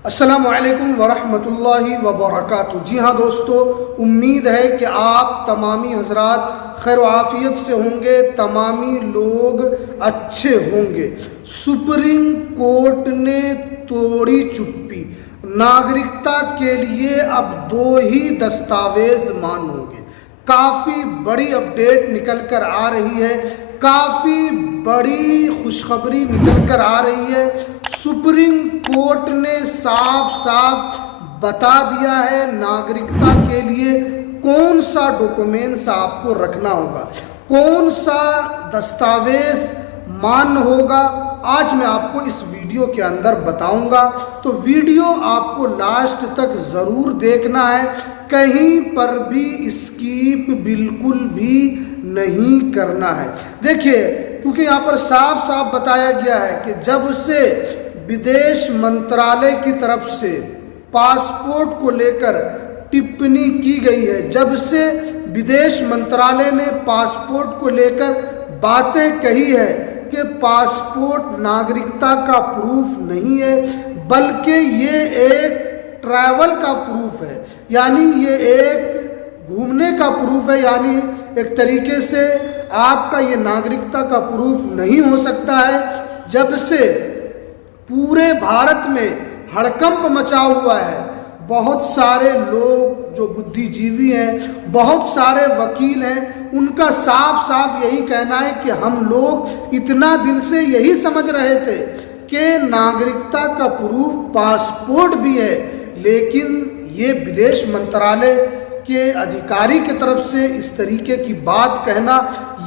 अस्सलामुअलैकुम वरहमतुल्लाहि वबरकातुहू। जी हाँ दोस्तों, उम्मीद है कि आप तमामी हजरात खैर आफियत से होंगे, तमामी लोग अच्छे होंगे। सुप्रीम कोर्ट ने तोड़ी चुप्पी। नागरिकता के लिए अब दो ही दस्तावेज मांगोगे। काफ़ी बड़ी अपडेट निकल कर आ रही है, काफ़ी बड़ी खुशखबरी निकल कर आ रही है। सुप्रीम कोर्ट ने साफ साफ बता दिया है नागरिकता के लिए कौन सा डॉक्यूमेंट्स आपको रखना होगा, कौन सा दस्तावेज मान्य होगा। आज मैं आपको इस वीडियो के अंदर बताऊंगा, तो वीडियो आपको लास्ट तक ज़रूर देखना है, कहीं पर भी स्किप बिल्कुल भी नहीं करना है। देखिए, क्योंकि यहाँ पर साफ साफ बताया गया है कि जब से विदेश मंत्रालय की तरफ से पासपोर्ट को लेकर टिप्पणी की गई है, जब से विदेश मंत्रालय ने पासपोर्ट को लेकर बातें कही है कि पासपोर्ट नागरिकता का प्रूफ नहीं है, बल्कि ये एक ट्रैवल का प्रूफ है, यानी ये एक घूमने का प्रूफ है, यानी एक तरीके से आपका ये नागरिकता का प्रूफ नहीं हो सकता है। जब से पूरे भारत में हड़कंप मचा हुआ है, बहुत सारे लोग जो बुद्धिजीवी हैं, बहुत सारे वकील हैं, उनका साफ साफ यही कहना है कि हम लोग इतना दिन से यही समझ रहे थे कि नागरिकता का प्रूफ पासपोर्ट भी है, लेकिन ये विदेश मंत्रालय के अधिकारी की तरफ से इस तरीके की बात कहना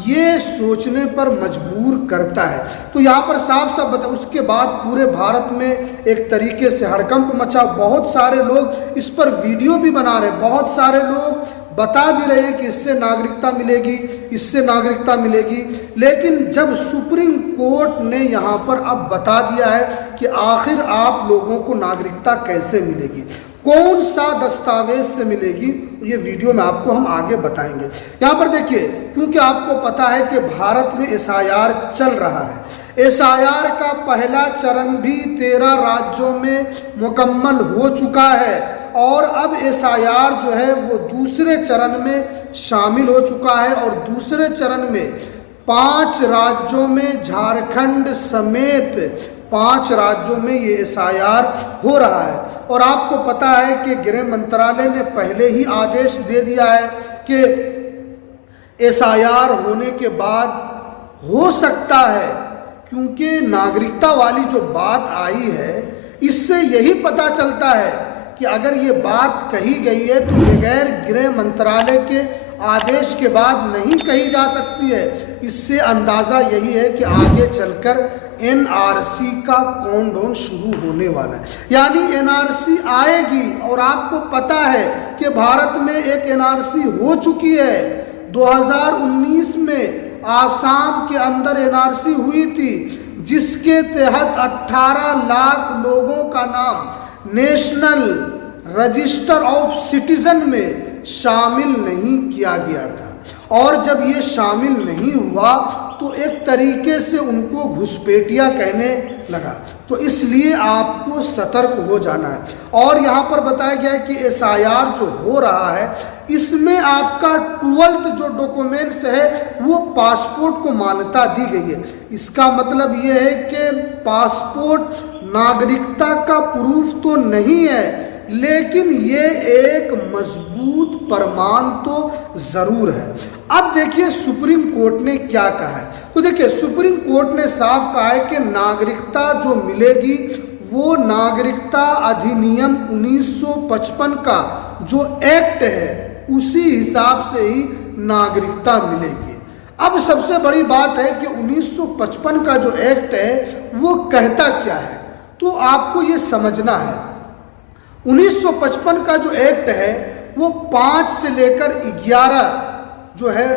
ये सोचने पर मजबूर करता है। तो यहाँ पर साफ साफ बता, उसके बाद पूरे भारत में एक तरीके से हड़कंप मचा। बहुत सारे लोग इस पर वीडियो भी बना रहे, बहुत सारे लोग बता भी रहे हैं कि इससे नागरिकता मिलेगी, इससे नागरिकता मिलेगी। लेकिन जब सुप्रीम कोर्ट ने यहाँ पर अब बता दिया है कि आखिर आप लोगों को नागरिकता कैसे मिलेगी, कौन सा दस्तावेज से मिलेगी, ये वीडियो में आपको हम आगे बताएंगे। यहाँ पर देखिए, क्योंकि आपको पता है कि भारत में एसआईआर चल रहा है। एसआईआर का पहला चरण भी 13 राज्यों में मुकम्मल हो चुका है और अब एसआईआर जो है वो दूसरे चरण में शामिल हो चुका है और दूसरे चरण में 5 राज्यों में, झारखंड समेत 5 राज्यों में ये एसआईआर हो रहा है। और आपको पता है कि गृह मंत्रालय ने पहले ही आदेश दे दिया है कि एसआईआर होने के बाद हो सकता है, क्योंकि नागरिकता वाली जो बात आई है इससे यही पता चलता है कि अगर ये बात कही गई है तो बगैर गृह मंत्रालय के आदेश के बाद नहीं कही जा सकती है। इससे अंदाज़ा यही है कि आगे चलकर एनआरसी का काउंटडाउन शुरू होने वाला है, यानी एनआरसी आएगी। और आपको पता है कि भारत में एक एनआरसी हो चुकी है। 2019 में आसाम के अंदर एनआरसी हुई थी, जिसके तहत 18 लाख लोगों का नाम नेशनल रजिस्टर ऑफ सिटीजन में शामिल नहीं किया गया था। और जब ये शामिल नहीं हुआ तो एक तरीके से उनको घुसपैठिया कहने लगा। तो इसलिए आपको सतर्क हो जाना है। और यहाँ पर बताया गया है कि एसआईआर जो हो रहा है इसमें आपका 12th जो डॉक्यूमेंट्स है वो पासपोर्ट को मान्यता दी गई है। इसका मतलब ये है कि पासपोर्ट नागरिकता का प्रूफ तो नहीं है, लेकिन ये एक मजबूत प्रमाण तो ज़रूर है। अब देखिए सुप्रीम कोर्ट ने क्या कहा है। तो देखिए, सुप्रीम कोर्ट ने साफ कहा है कि नागरिकता जो मिलेगी वो नागरिकता अधिनियम 1955 का जो एक्ट है उसी हिसाब से ही नागरिकता मिलेगी। अब सबसे बड़ी बात है कि 1955 का जो एक्ट है वो कहता क्या है, तो आपको ये समझना है। 1955 का जो एक्ट है वो 5 से लेकर 11 जो है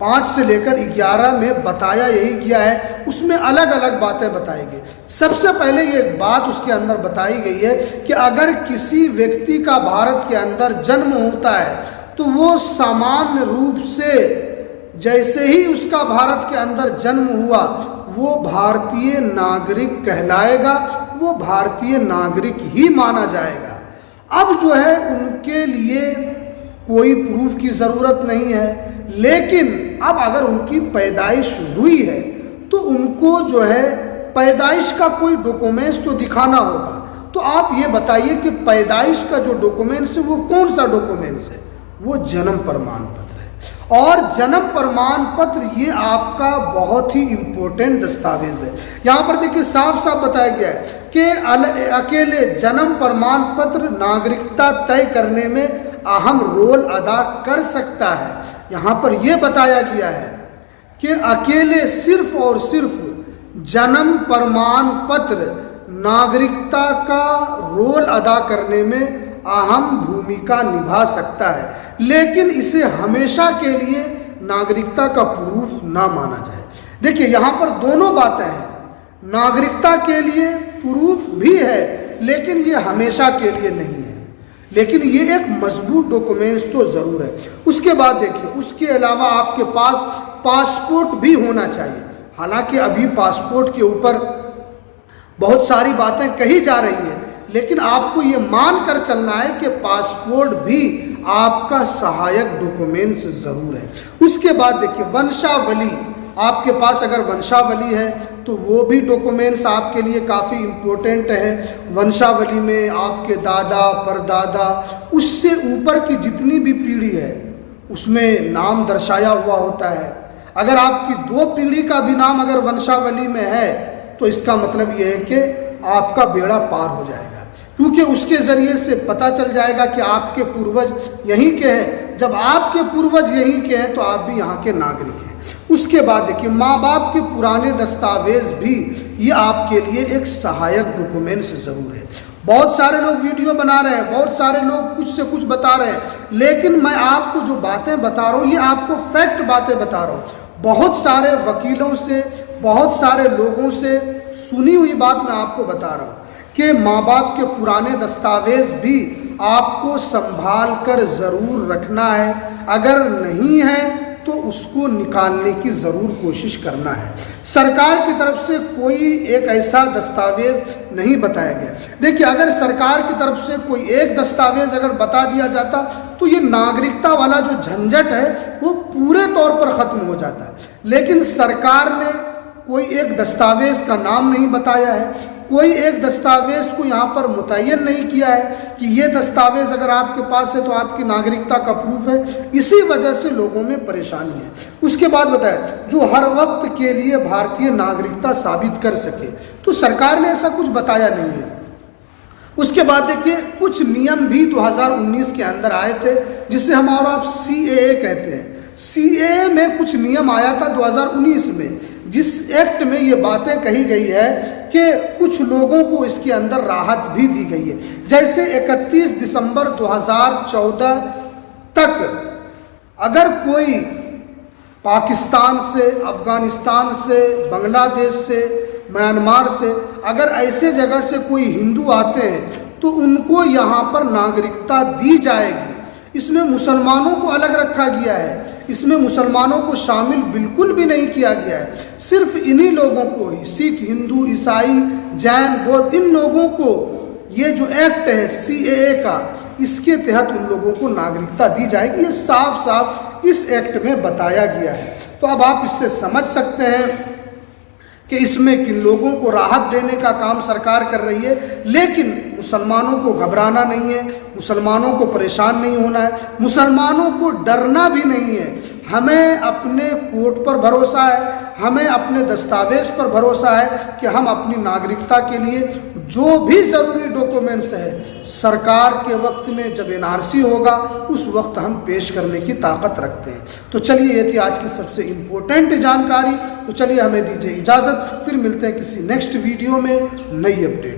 5 से लेकर 11 में बताया यही गया है। उसमें अलग अलग बातें बताई गई। सबसे पहले ये बात उसके अंदर बताई गई है कि अगर किसी व्यक्ति का भारत के अंदर जन्म होता है तो वो सामान्य रूप से जैसे ही उसका भारत के अंदर जन्म हुआ वो भारतीय नागरिक कहलाएगा, वो भारतीय नागरिक ही माना जाएगा। अब जो है उनके लिए कोई प्रूफ की ज़रूरत नहीं है, लेकिन अब अगर उनकी पैदाइश हुई है तो उनको जो है पैदाइश का कोई डॉक्यूमेंट्स तो दिखाना होगा। तो आप ये बताइए कि पैदाइश का जो डॉक्यूमेंट्स है वो कौन सा डॉक्यूमेंट्स है? वो जन्म प्रमाण पत्र है। और जन्म प्रमाण पत्र ये आपका बहुत ही इम्पोर्टेंट दस्तावेज है। यहाँ पर देखिए साफ साफ बताया गया है कि अकेले जन्म प्रमाण पत्र नागरिकता तय करने में अहम रोल अदा कर सकता है। यहाँ पर यह बताया गया है कि अकेले सिर्फ और सिर्फ जन्म प्रमाण पत्र नागरिकता का रोल अदा करने में अहम भूमिका निभा सकता है, लेकिन इसे हमेशा के लिए नागरिकता का प्रूफ ना माना जाए। देखिए यहाँ पर दोनों बातें हैं, नागरिकता के लिए प्रूफ भी है लेकिन ये हमेशा के लिए नहीं है, लेकिन ये एक मजबूत डॉक्यूमेंट्स तो ज़रूर है। उसके बाद देखिए उसके अलावा आपके पास पासपोर्ट भी होना चाहिए। हालांकि अभी पासपोर्ट के ऊपर बहुत सारी बातें कही जा रही हैं, लेकिन आपको ये मान कर चलना है कि पासपोर्ट भी आपका सहायक डॉक्यूमेंट्स ज़रूर है। उसके बाद देखिए वंशावली, आपके पास अगर वंशावली है तो वो भी डॉक्यूमेंट्स आपके लिए काफ़ी इम्पोर्टेंट है। वंशावली में आपके दादा परदादा उससे ऊपर की जितनी भी पीढ़ी है उसमें नाम दर्शाया हुआ होता है। अगर आपकी 2 पीढ़ी का भी नाम अगर वंशावली में है तो इसका मतलब ये है कि आपका बेड़ा पार हो जाएगा, क्योंकि उसके ज़रिए से पता चल जाएगा कि आपके पूर्वज यहीं के हैं। जब आपके पूर्वज यहीं के हैं तो आप भी यहाँ के नागरिक हैं। उसके बाद देखिए माँ बाप के पुराने दस्तावेज भी ये आपके लिए एक सहायक डॉक्यूमेंट्स ज़रूर है। बहुत सारे लोग वीडियो बना रहे हैं, बहुत सारे लोग कुछ से कुछ बता रहे हैं, लेकिन मैं आपको जो बातें बता रहा हूँ ये आपको फैक्ट बातें बता रहा हूँ। बहुत सारे वकीलों से, बहुत सारे लोगों से सुनी हुई बात मैं आपको बता रहा हूँ कि माँ बाप के पुराने दस्तावेज भी आपको संभाल कर ज़रूर रखना है। अगर नहीं है तो उसको निकालने की ज़रूर कोशिश करना है। सरकार की तरफ से कोई एक ऐसा दस्तावेज नहीं बताया गया। देखिए अगर सरकार की तरफ से कोई एक दस्तावेज अगर बता दिया जाता तो ये नागरिकता वाला जो झंझट है वो पूरे तौर पर ख़त्म हो जाता है, लेकिन सरकार ने कोई एक दस्तावेज का नाम नहीं बताया है, कोई एक दस्तावेज को यहाँ पर मुतय्यन नहीं किया है कि ये दस्तावेज अगर आपके पास है तो आपकी नागरिकता का प्रूफ है। इसी वजह से लोगों में परेशानी है। उसके बाद बताया जो हर वक्त के लिए भारतीय नागरिकता साबित कर सके, तो सरकार ने ऐसा कुछ बताया नहीं है। उसके बाद देखिए कुछ नियम भी 2019 के अंदर आए थे जिसे हम और आप CAA कहते हैं। CAA में कुछ नियम आया था 2019 में, जिस एक्ट में ये बातें कही गई है कि कुछ लोगों को इसके अंदर राहत भी दी गई है। जैसे 31 दिसंबर 2014 तक अगर कोई पाकिस्तान से, अफ़गानिस्तान से, बांग्लादेश से, म्यांमार से अगर ऐसे जगह से कोई हिंदू आते हैं तो उनको यहाँ पर नागरिकता दी जाएगी। इसमें मुसलमानों को अलग रखा गया है, इसमें मुसलमानों को शामिल बिल्कुल भी नहीं किया गया है। सिर्फ इन्हीं लोगों को ही, सिख, हिंदू, ईसाई, जैन, बौद्ध, इन लोगों को ये जो एक्ट है CAA का, इसके तहत उन लोगों को नागरिकता दी जाएगी। ये साफ साफ इस एक्ट में बताया गया है। तो अब आप इससे समझ सकते हैं कि इसमें किन लोगों को राहत देने का काम सरकार कर रही है। लेकिन मुसलमानों को घबराना नहीं है, मुसलमानों को परेशान नहीं होना है, मुसलमानों को डरना भी नहीं है। हमें अपने कोर्ट पर भरोसा है, हमें अपने दस्तावेज पर भरोसा है कि हम अपनी नागरिकता के लिए जो भी ज़रूरी डॉक्यूमेंट्स है सरकार के वक्त में जब NRC होगा उस वक्त हम पेश करने की ताकत रखते हैं। तो चलिए ये थी आज की सबसे इम्पोर्टेंट जानकारी। तो चलिए हमें दीजिए इजाज़त, फिर मिलते हैं किसी नेक्स्ट वीडियो में नई अपडेट।